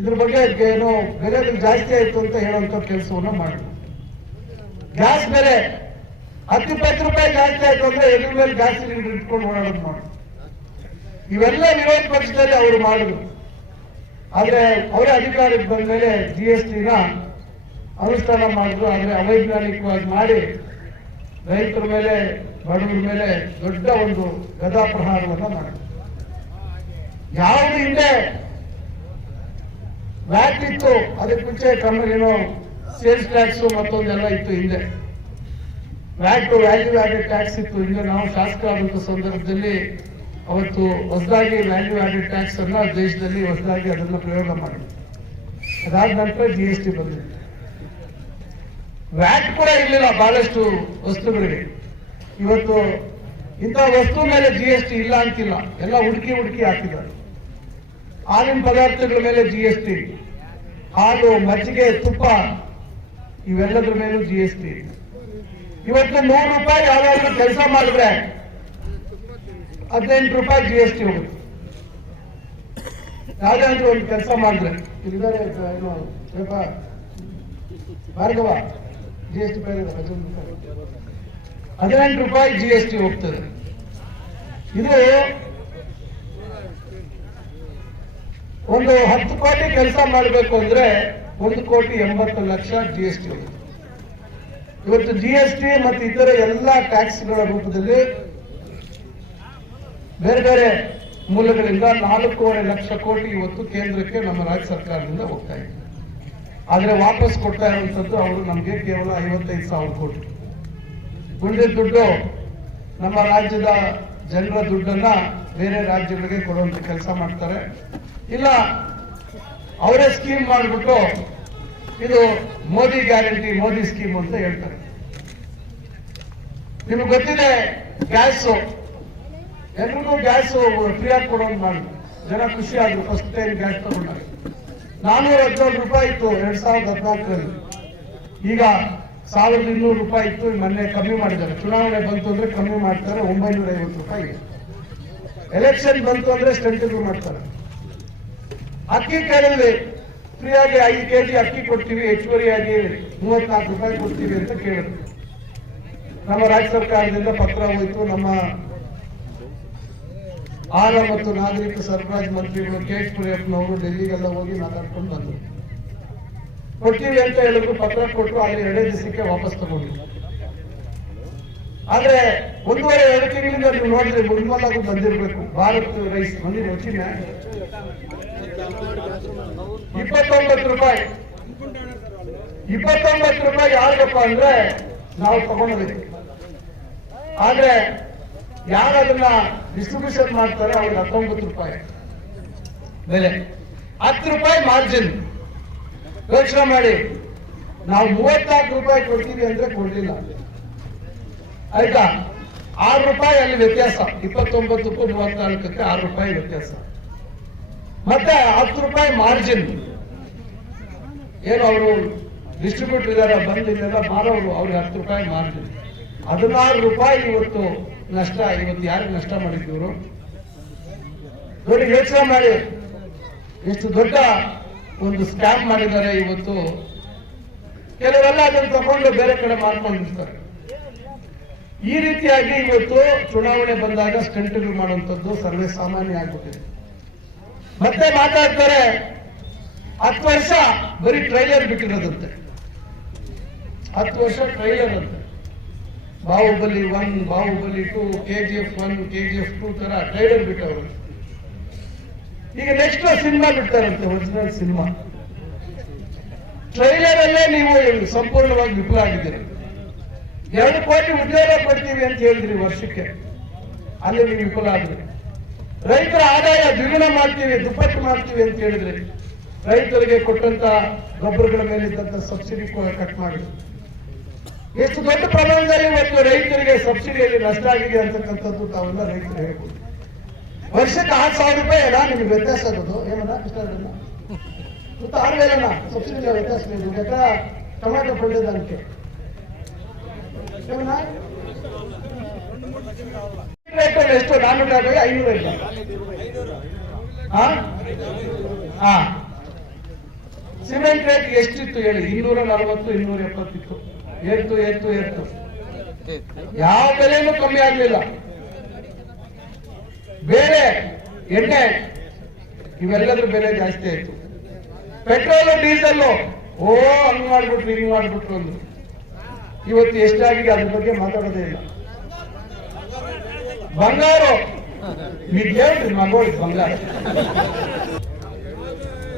ಇದ್ರ ಬಗ್ಗೆ ಏನು ಬೆಲೆ ಜಾಸ್ತಿ ಆಯ್ತು ಅಂತ ಹೇಳುವಂತ ಕೆಲಸವನ್ನ ಮಾಡಿದ್ರು. ಗ್ಯಾಸ್ ಬೆಲೆ ಹತ್ತು ಇಪ್ಪತ್ತು ರೂಪಾಯಿ ಜಾಸ್ತಿ ಆಯ್ತು ಅಂದ್ರೆ ಎದ್ರ ಮೇಲೆ ಗ್ಯಾಸ್ ಸಿಲಿಂಡರ್ ಇಟ್ಕೊಂಡು ಓಡಾಡೋದು ಮಾಡಿ ಇವೆಲ್ಲ ವಿರೋಧ ಪಕ್ಷದಲ್ಲಿ ಅವರು ಮಾಡಿದ್ರು. ಆದ್ರೆ ಅವರೇ ಅಧಿಕಾರಕ್ಕೆ ಬಂದ ಮೇಲೆ ಜಿ ಎಸ್ ಟಿನ ಅನುಷ್ಠಾನ ಮಾಡಿದ್ರು. ಆದ್ರೆ ಅವೈಜ್ಞಾನಿಕವಾಗಿ ಮಾಡಿ ರೈತರ ಮೇಲೆ, ಬಡವರ ಮೇಲೆ ದೊಡ್ಡ ಒಂದು ಗದಾ ಪ್ರಹಾರವನ್ನ ಮಾಡಿದ್ರು. ಯಾವುದು ಹಿಂದೆ ವ್ಯಾಟ್ ಇತ್ತು, ಅದಕ್ಕೆ ಮುಂಚೆ ಕಮ್ಮಿ ಸೇಲ್ಸ್ ಟ್ಯಾಕ್ಸ್ ಮತ್ತೊಂದೆಲ್ಲ ಇತ್ತು ಹಿಂದೆ. ವ್ಯಾಟ್ ವ್ಯಾಲ್ಯೂ ಆಡೆಡ್ ಟ್ಯಾಕ್ಸ್ ಇತ್ತು. ಹಿಂದೆ ನಾವು ಶಾಸಕರಾದಂಥ ಸಂದರ್ಭದಲ್ಲಿ ಅವತ್ತು ಹೊಸದಾಗಿ ವ್ಯಾಲ್ಯೂ ಆಡೆಡ್ ಟ್ಯಾಕ್ಸ್ ಅನ್ನ ದೇಶದಲ್ಲಿ ಹೊಸದಾಗಿ ಅದನ್ನ ಪ್ರಯೋಗ ಮಾಡಿದ್ವಿ. ಅದಾದ ನಂತರ ಜಿ ಎಸ್ ಟಿ ಬಂದಿತ್ತು ವ್ಯಾಟ್ ಕೂಡ ಇರಲಿಲ್ಲ ಬಹಳಷ್ಟು ವಸ್ತುಗಳಿಗೆ. ಇವತ್ತು ಇಂಥ ವಸ್ತು ಮೇಲೆ ಜಿ ಎಸ್ ಟಿ ಇಲ್ಲ ಅಂತಿಲ್ಲ. ಎಲ್ಲ ಹುಡುಕಿ ಹುಡುಕಿ ಹಾಕಿದ್ದಾರೆ. ಹಾಲಿನ ಪದಾರ್ಥಗಳ ಮೇಲೆ ಜಿ ಎಸ್ ಟಿ ಹಾಲು, ಮಜ್ಜಿಗೆ, ತುಪ್ಪ, ಇವೆಲ್ಲದ್ರ ಮೇಲೂ ಜಿ ಎಸ್ ಟಿ ಇವತ್ತು ನೂರು ರೂಪಾಯಿ ಯಾವ್ದಾದ್ರು ಕೆಲಸ ಮಾಡಿದ್ರೆ ಹದಿನೆಂಟು ರೂಪಾಯಿ ಜಿ ಎಸ್ ಟಿ ಹೋಗುತ್ತೆ. ಯಾವ್ದಾದ್ರು ಒಂದು ಕೆಲಸ ಮಾಡಿದ್ರೆ. ಸ್ವಲ್ಪ ಭಾರ್ಗವ ಜಿ ಎಸ್ ಟಿ ಹದಿನೆಂಟು ರೂಪಾಯಿ ಜಿ ಎಸ್ ಟಿ ಹೋಗ್ತದೆ. ಇದು ಒಂದು ಹತ್ತು ಕೋಟಿ ಕೆಲಸ ಮಾಡಬೇಕು ಅಂದ್ರೆ ಒಂದು ಕೋಟಿ ಎಂಬತ್ತು ಲಕ್ಷ ಜಿ ಎಸ್ ಟಿ ಇವತ್ತು ಜಿ ಎಸ್ ಟಿ ಮತ್ತು ಇತರ ಎಲ್ಲ ಟ್ಯಾಕ್ಸ್ಗಳ ರೂಪದಲ್ಲಿ ಬೇರೆ ಬೇರೆ ಮೂಲಗಳಿಂದ ನಾಲ್ಕೂವರೆ ಲಕ್ಷ ಕೋಟಿ ಇವತ್ತು ಕೇಂದ್ರಕ್ಕೆ ನಮ್ಮ ರಾಜ್ಯ ಸರ್ಕಾರದಿಂದ ಹೋಗ್ತಾ ಇದೆ. ಆದ್ರೆ ವಾಪಸ್ ಕೊಡ್ತಾ ಇರುವಂತದ್ದು ಅವರು ನಮಗೆ ಕೇವಲ ಐವತ್ತೈದು ಸಾವಿರ ಕೋಟಿ. ಉಳಿದ ದುಡ್ಡು ನಮ್ಮ ರಾಜ್ಯದ ಜನರ ದುಡ್ಡನ್ನ ಬೇರೆ ರಾಜ್ಯಗಳಿಗೆ ಕೊಡುವಂತ ಕೆಲಸ ಮಾಡ್ತಾರೆ. ಇಲ್ಲ, ಅವರೇ ಸ್ಕೀಮ್ ಮಾಡಿಬಿಟ್ಟು ಇದು ಮೋದಿ ಗ್ಯಾರಂಟಿ ಮೋದಿ ಸ್ಕೀಮ್ ಅಂತ ಹೇಳ್ತಾರೆ. ನಿಮ್ಗೆ ಗೊತ್ತಿದೆ ಗ್ಯಾಸ್ ಎಲ್ರಿಗೂ ಗ್ಯಾಸ್ ಫ್ರೀ ಆಗಿ ಕೊಡೋದು ಮಾಡಿ ಜನ ಖುಷಿ ಆದ್ರು ಫಸ್ಟ್ ಟೈಮ್ ಗ್ಯಾಸ್ ತಗೊಂಡಾಗ. ನಾನೂರ ಹದಿನೇಳು ರೂಪಾಯಿ ಇತ್ತು, ಎರಡ್ ಸಾವಿರದ ಹದಿನಾಲ್ಕರಲ್ಲಿ. ಈಗ ಸಾವಿರದ ಇನ್ನೂರು ರೂಪಾಯಿ ಇತ್ತು, ಮೊನ್ನೆ ಕಮ್ಮಿ ಮಾಡಿದ್ದಾರೆ. ಚುನಾವಣೆ ಬಂತು ಅಂದ್ರೆ ಕಮ್ಮಿ ಮಾಡ್ತಾರೆ ಒಂಬೈನೂರ ಐವತ್ತು ರೂಪಾಯಿ ಎಲೆಕ್ಷನ್ ಬಂತು ಅಂದ್ರೆ ಸ್ಟಂಟಿಗೂ ಮಾಡ್ತಾರೆ. ಅಕ್ಕಿ ಕೇಳಿದ್ವಿ. ಫ್ರೀಯಾಗಿ ಐದು ಕೆ ಜಿ ಅಕ್ಕಿ ಕೊಡ್ತೀವಿ, ಹೆಚ್ಚುವರಿಯಾಗಿ ಮೂವತ್ನಾಲ್ಕು ರೂಪಾಯಿ ಕೊಡ್ತೀವಿ ಅಂತ ಕೇಳಿದ್ರು. ನಮ್ಮ ರಾಜ್ಯ ಸರ್ಕಾರದಿಂದ ಪತ್ರ ಹೋಯಿತು, ನಮ್ಮ ಆಹಾರ ಮತ್ತು ನಾಗರಿಕ ಸರಬರಾಜ್ ಮಂತ್ರಿಗಳು ಕೆ ಎಚ್ ಪುರಿಯಪ್ಪನವರು ಡೆಲ್ಲಿಗೆಲ್ಲ ಹೋಗಿ ಮಾತಾಡ್ಕೊಂಡು ಬಂದರು. ಕೊಡ್ತೀವಿ ಅಂತ ಹೇಳಿದ್ರು, ಪತ್ರ ಕೊಟ್ಟು ಅಲ್ಲಿ ಎರಡೇ ದಿವಸಕ್ಕೆ ವಾಪಸ್ ತಗೊಂಡ್ರು. ಆದ್ರೆ ಒಂದೂವರೆ, ಎರಡು ತಿಂಗಳಿಂದ ನೀವು ನೋಡಿದ್ರೆ ಮುನ್ಮಲ್ಲಾಗೂ ಬಂದಿರಬೇಕು. ಭಾರತ್ ರೈಸ್ ಬಂದಿರೋ ಚಿನ್ನ ಇಪ್ಪತ್ತೊಂಬತ್ತು ರೂಪಾಯಿ. ಇಪ್ಪತ್ತೊಂಬತ್ತು ರೂಪಾಯಿ ಯಾರಪ್ಪ ಅಂದ್ರೆ ನಾವು ತಗೊಂಡಿದ್ದೀವಿ. ಆದ್ರೆ ಯಾರದನ್ನ ಡಿಸ್ಟ್ರಿಬ್ಯೂಷನ್ ಮಾಡ್ತಾರೆ ಅವ್ರಿಗೆ ಹತ್ತೊಂಬತ್ತು ರೂಪಾಯಿ. ಬೆಲೆ ಹತ್ತು ರೂಪಾಯಿ ಮಾರ್ಜಿನ್ ಯೋಚನೆ ಮಾಡಿ. ನಾವು ಮೂವತ್ನಾಲ್ಕು ರೂಪಾಯಿ ಕೊಡ್ತೀವಿ ಅಂದ್ರೆ ಕೊಡ್ಲಿಲ್ಲ. ಆಯ್ತಾ? ಆರು ರೂಪಾಯಿ ಅಲ್ಲಿ ವ್ಯತ್ಯಾಸ. ಇಪ್ಪತ್ತೊಂಬತ್ತಕ್ಕೂ ಮೂವತ್ನಾಲ್ಕಕ್ಕೆ ಆರು ರೂಪಾಯಿ ವ್ಯತ್ಯಾಸ. ಮತ್ತೆ ಹತ್ತು ರೂಪಾಯಿ ಮಾರ್ಜಿನ್ ಏನು ಅವರು ಡಿಸ್ಟ್ರಿಬ್ಯೂಟರ್ ಇದ್ದಾರೆ ಬಂದಿದ್ದೆಲ್ಲ ಮಾರೋರು ಅವ್ರಿಗೆ ಹತ್ತು ರೂಪಾಯಿ ಮಾರಿದ್ರು ಹದಿನಾರು ರೂಪಾಯಿ ಇವತ್ತು ನಷ್ಟ, ಇವತ್ತು ಯಾರಿಗೆ ನಷ್ಟ ಮಾಡಿದ್ರು ನೋಡಿ ಯೋಚನೆ ಮಾಡಿ ಎಷ್ಟು ದೊಡ್ಡ ಒಂದು ಸ್ಕ್ಯಾಮ್ ಮಾಡಿದ್ದಾರೆ ಇವತ್ತು. ಕೆಲವೆಲ್ಲ ಅದನ್ನು ತಗೊಂಡು ಬೇರೆ ಕಡೆ ಮಾರ್ಕೊಂಡಿರ್ತಾರೆ. ಈ ರೀತಿಯಾಗಿ ಇವತ್ತು ಚುನಾವಣೆ ಬಂದಾಗ ಸ್ಟಂಟ್ಗಳು ಮಾಡುವಂಥದ್ದು ಸರ್ವೇ ಸಾಮಾನ್ಯ ಆಗ್ಬಿಟ್ಟಿದೆ. ಮತ್ತೆ ಮಾತಾಡ್ತಾರೆ ಹತ್ತು ವರ್ಷ ಬರೀ ಟ್ರೈಲರ್ ಬಿಟ್ಟಿರೋದಂತೆ. ಹತ್ತು ವರ್ಷ ಟ್ರೈಲರ್ ಅಂತೆ. Baahubali one Baahubali two K G F one K G F two ತರ ಟ್ರೈಲರ್ ಬಿಟ್ಟವರು. ಈಗ ನೆಕ್ಸ್ಟ್ ಸಿನಿಮಾ ಬಿಡ್ತಾರಂತೆ ಒರಿಜಿನಲ್ ಸಿನಿಮಾ ಟ್ರೈಲರ್ ಅಲ್ಲೇ ನೀವು ಸಂಪೂರ್ಣವಾಗಿ ವಿಫಲ ಆಗಿದ್ದೀರಿ. ಎರಡು ಕೋಟಿ ಉದ್ಯೋಗ ಕೊಡ್ತೀವಿ ಅಂತ ಹೇಳಿದ್ರಿ ವರ್ಷಕ್ಕೆ. ಅಲ್ಲಿ ನೀವು ವಿಫಲ ಆದ್ರಿ. ರೈತರ ಆದಾಯ ದ್ವಿಗುಣ ಮಾಡ್ತೀವಿ, ದುಪ್ಪಟ್ಟು ಮಾಡ್ತೀವಿ ಅಂತ ಹೇಳಿದ್ರಿ. ರೈತರಿಗೆ ಕೊಟ್ಟಂತ ಗೊಬ್ಬರಗಳ ಮೇಲಿದ್ದಂತ ಸಬ್ಸಿಡಿ ಕಟ್ ಮಾಡಿ ಎಷ್ಟು ದೊಡ್ಡ ಪ್ರಮಾಣದಲ್ಲಿ ಇವತ್ತು ರೈತರಿಗೆ ಸಬ್ಸಿಡಿಯಲ್ಲಿ ನಷ್ಟ ಆಗಿದೆ ಅಂತಕ್ಕಂಥದ್ದು ತಾವೆಲ್ಲ ರೈತರು ಹೇಳ್ಬೋದು. ವರ್ಷಕ್ಕೆ ಆರು ಸಾವಿರ ರೂಪಾಯಿ ಅಲ್ಲ, ನಿಮ್ಗೆ ವ್ಯತ್ಯಾಸ ಆಗೋದು. ಏನಲ್ಲ ಇಷ್ಟ ಆಗಲ್ಲ ಮತ್ತು ಆರು ವೇಳೆನ ಸಬ್ಸಿಡಿ ವ್ಯತ್ಯಾಸ ಇದೆ ಏಮన్నా? ರೇಟ್ ಎಷ್ಟು? ನಾನ್ನೂರ ಐನೂರ ಇಲ್ಲ ಹಾ ಹಾ ಸಿಮೆಂಟ್ ರೇಟ್ ಎಷ್ಟಿತ್ತು ಹೇಳಿ? ಇನ್ನೂರ ನಲವತ್ತು ಇನ್ನೂರ ಎಪ್ಪತ್ತಿತ್ತು ಏರ್ತು ಏರ್ತು ಏರ್ತು. ಯಾವ ಬೆಲೆನೂ ಕಮ್ಮಿ ಆಗ್ಲಿಲ್ಲ. ಬೇರೆ ಎಣ್ಣೆ, ಇವೆಲ್ಲದ್ರ ಬೆಲೆ ಜಾಸ್ತಿ ಆಯ್ತು. ಪೆಟ್ರೋಲ್ ಡೀಸೆಲ್ ಓ, ಹಂಗ್ ಮಾಡ್ಬಿಟ್ರು, ಹಿಂಗ್ ಮಾಡ್ಬಿಟ್ರು ಅಂದ್ರು. ಇವತ್ತು ಎಷ್ಟಾಗಿದೆ ಅದ್ರ ಬಗ್ಗೆ ಮಾತಾಡೋದೇ ಇಲ್ಲ. ಬಂಗಾರ. ನೀವು ಹೇಳ್ರಿ ಮಗೋಳಿ ಬಂಗಾರ.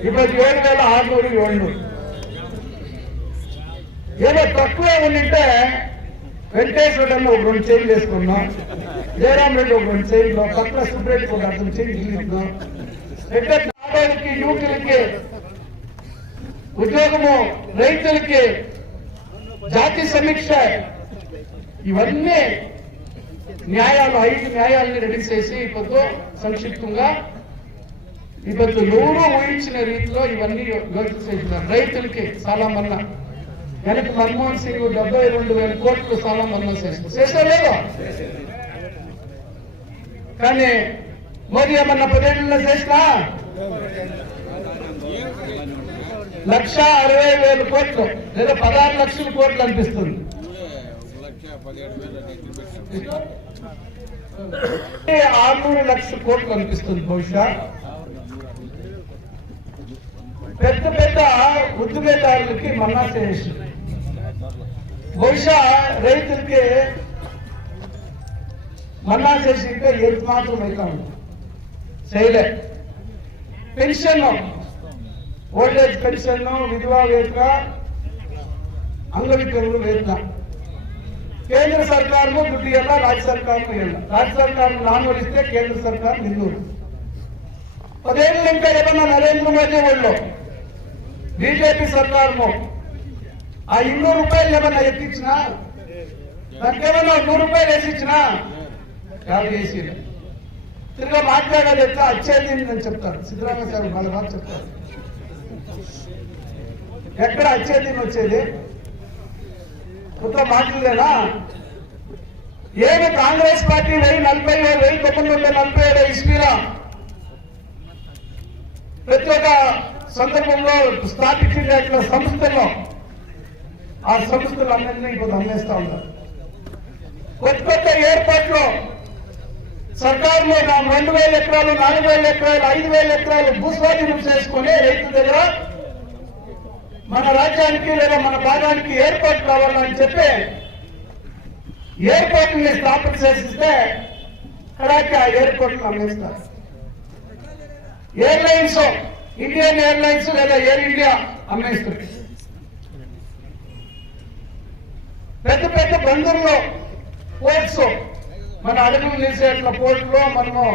ಇಪ್ಪತ್ತು ఏడు ವೇಲ ಆರುನೂರು ಏಳ್ನೂರು ఏదో తక్కువ ఉండింటే వెంకటేశ్వర రెడ్డి ఒక రెండు చైన్లు వేసుకున్నాం జయరామ్ రెడ్డి ఒక రెండు చైన్లు పక్కన సుబ్రెడ్డి ఒక అర్థం చైన్లు ఇస్తున్నాం ఆడవాళ్ళకి ఉద్యోగము రైతులకి జాతి సమీక్ష ఇవన్నీ న్యాయాలు ఐదు న్యాయాలని రెడీ చేసి కొంత సంక్షిప్తంగా ಇವತ್ತು ಎವರೂ ఊహించిన రీతిలో ఇవన్నీ యోచిస్తున్నారు రైతులకి చాలా మన్నా వెనక మన్మోహన్ సింగ్ డెబ్బై రెండు వేల కోట్లు చాలా మన్నా చేస్తారు కానీ మోదీ ఏమన్నా పదేళ్ళలో చేసినా? లక్ష అరవై వేల కోట్లు లేదా పదహారు లక్షల కోట్లు అనిపిస్తుంది. ఆరు లక్షల కోట్లు అనిపిస్తుంది బహుశా. పెద్ద పెద్ద ఉద్యమేదారులకి మన్నా చేసింది బహుశా రైతులకి మన్నా చేసి ఏది మాత్రం అయితే ఉంది చేయలే. పెన్షన్ ఓల్డేజ్ పెన్షన్ విధవా వేదిక అంగవికలు వేద్దాం కేంద్ర సర్కార్ గుడ్డు ఇవ్వాలా రాజ్య సర్కారు రాజ్య సర్కారు నాన్వలిస్తే కేంద్ర సర్కార్ నిందూరు పదేళ్ళు ఇంకా ఏమన్నా నరేంద్ర మోదీ వాళ్ళు బీజేపీ సర్కారు ఆ ఇన్నూరు రూపాయలు ఏమన్నా ఎత్తించినా దానికి నూరు రూపాయలు వేసిచ్చిన? కాదు వేసి తిరిగి మాట్లాడేది ఎట్లా అచ్చేది అని చెప్తారు. సిద్ధరామయ్య సార్ వాళ్ళ బాగా చెప్తారు. ఎక్కడ వచ్చేది వచ్చేది? కొత్త మాట్లాడలేనా ఏమి కాంగ్రెస్ పార్టీ వెయ్యి నలభై వేలు వెయ్యి తొమ్మిది వందల నలభై ఏడు ఇస్వీలో ప్రతి ఒక్క సందర్భంలో స్థాపించిన సంస్థల్లో ఆ సంస్థలు అన్నింటినీ ఇప్పుడు అమ్మేస్తా ఉన్నారు కొత్త కొత్త ఏర్పాట్లు సర్కారులో నా రెండు వేల ఎకరాలు నాలుగు వేల ఎకరాలు ఐదు వేల ఎకరాలు భూస్వాధీనం చేసుకుని రైతు దగ్గర మన రాజ్యానికి లేదా మన భాగానికి ఏర్పాటు కావాలని చెప్పి ఏర్పాట్లని స్థాపన చేసిస్తే కడాకి ఆ ఏర్పాట్లు అమ్మేస్తారు ఎయిర్లైన్స్ ఇండియన్ ఎయిర్లైన్స్ లేదా ఎయిర్ ఇండియా అమ్మేస్తుంది. పెద్ద పెద్ద బందర్లో పోర్ట్స్ మన అడుగులు నిలిచేట్ల పోర్టులో మనము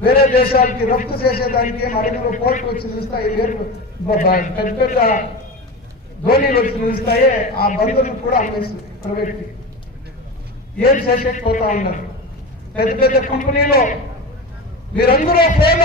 వేరే దేశాలకి రఫ్తు చేసేదానికి మన అడుగులో పోర్ట్ వచ్చి నిలుస్తాయి పెద్ద పెద్ద ధోనీలు వచ్చి నిలుస్తాయి ఆ బంధువులు కూడా అమ్మేస్తుంది ప్రైవేట్ ఏం చేసేకపోతా ఉన్నారు? పెద్ద పెద్ద కంపెనీలో మీరందరూ ఫోన్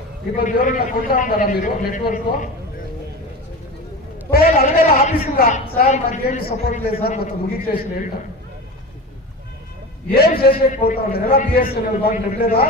ఇప్పుడు ఎవరైనా కొంటా ఉంటారా మీరు నెట్వర్క్ పోయాలి అడగాల ఆఫీసుగా సార్ ఏమి సపోర్ట్ లేదు సార్ మొత్తం ముగించేసిన ఏంట. ఏం చేసేకపోతా ఉన్నారు? ఎలా బిఎస్ఎన్ఎల్ బాగా పెట్టలేదా?